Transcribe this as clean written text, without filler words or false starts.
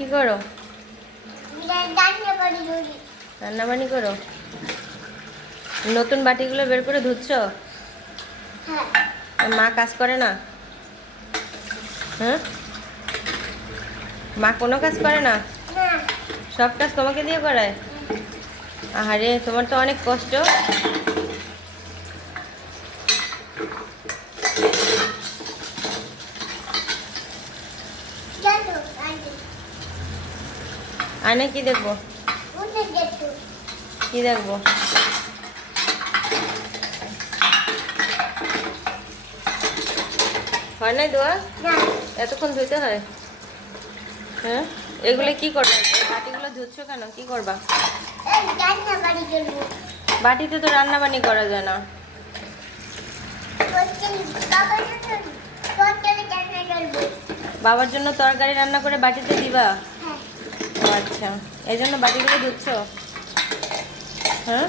কি করো? রান্না করি। রান্নাবান্নি করো? নতুন বাটিগুলো বের করে ধুচ্ছ? হ্যাঁ। মা কাজ করে না? হ্যাঁ, মা কোনো কাজ করে না? না। সব কাজ তোমাকে দিয়ে করায়? আহারে, তোমার তো অনেক কষ্ট। চলো আগে। আনে কি দেখবো? উঠে দেখো। কি দেখবো? হয় নাই দোয়া? না। এতক্ষণ ধুইতে হয়? হ্যাঁ, এগুলো কি করবে? এই বাটিগুলো ধুচ্ছ কেন? কি করবা? এই রান্না বাড়ি করবো। বাটিতে তো রান্না বান্নি করা যায় না। বাবার জন্য তরকারি রান্না করে বাটিতে দিবা? হ্যাঁ। ও আচ্ছা, এই জন্য বাটিগুলো ধুচ্ছ? হ্যাঁ।